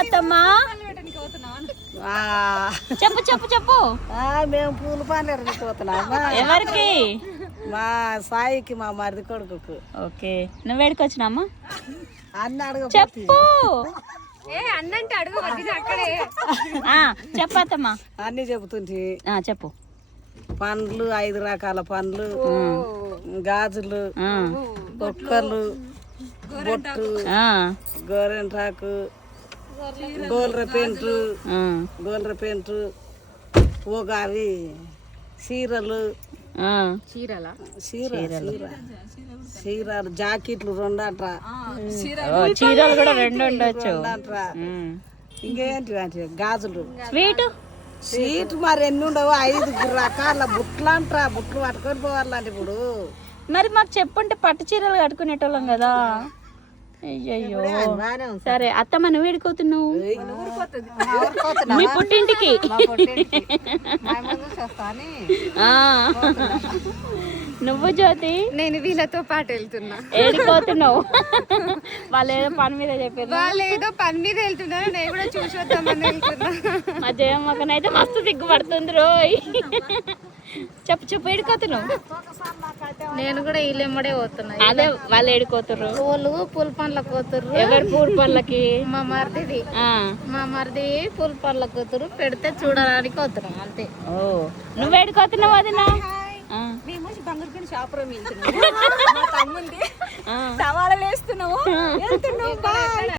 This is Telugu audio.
అత్తమ్మా చెప్పు చెప్పు చెప్పు. మేము పూల పనులు ఎరగిపోతున్నాం. ఎవరికి? మా సాయికి, మా మరిది కొడుకు. ఓకే, నువ్వు ఎడుకొచ్చినామా? అన్న అడుగు చెప్పు. అన్నంటే అడుగు అక్కడే చెప్పత్తమ్మా. అన్ని చెబుతుంది. చెప్పు. పండ్లు 5 రకాల పండ్లు, గాజులు, బొక్కలు, బొట్టు, గోరెంటాకు, గోల్ర పెంటు, ఉగాది, చీరలు, చీరలు, జాకెట్లు 2 అంట్రా. చీరలు కూడా 2 ఉండొచ్చు. ఇంకేంటి అంటే గాజులు, స్వీట్ మరి ఎన్ని ఉండవు. 5 రకాల బుట్లు అంటారా. బుట్లు పట్టుకొని పోవాలంటే ఇప్పుడు. మరి మాకు చెప్పుంటే పట్టు చీరలు కట్టుకునేటోళ్ళం కదా. అయ్యయ్యో. సరే అత్తమ్మ, నువ్వు ఎడుకోతున్నావు మీ పుట్టింటికి. నువ్వు జ్యోతి? నేను వీళ్ళతో పాటు వెళ్తున్నా. ఏడిపోతున్నావు? వాళ్ళు ఏదో పని మీద చెప్పారు. వాళ్ళు ఏదో పని మీద వెళ్తున్నారు, నేను కూడా చూసి వద్దామని వెళ్తున్నా. మా జయమ్మకనైతే మస్తు సిగ్గుపడుతుంది రోయ్. చెప్పు చెప్పు, ఏడుకోతున్నావు? నేను కూడా వీళ్ళెమ్మడే పోతున్నా. అదే వాళ్ళు ఏడుకోతుర్రు. వాళ్ళు పూల పండ్లకు పోతుర్రు. ఎవరు పూల పండ్లకి? మా మరిది పూల పండ్లకు పోతురు. పెడితే చూడడానికి పోతున్నాం అంతే. ఓ, నువ్వు ఏడుకోతున్నావు వదినా? మేము బంగారు షాపురం వెళ్తున్నాము. తమ్ముంది సవాళ్ళు వేస్తున్నాము.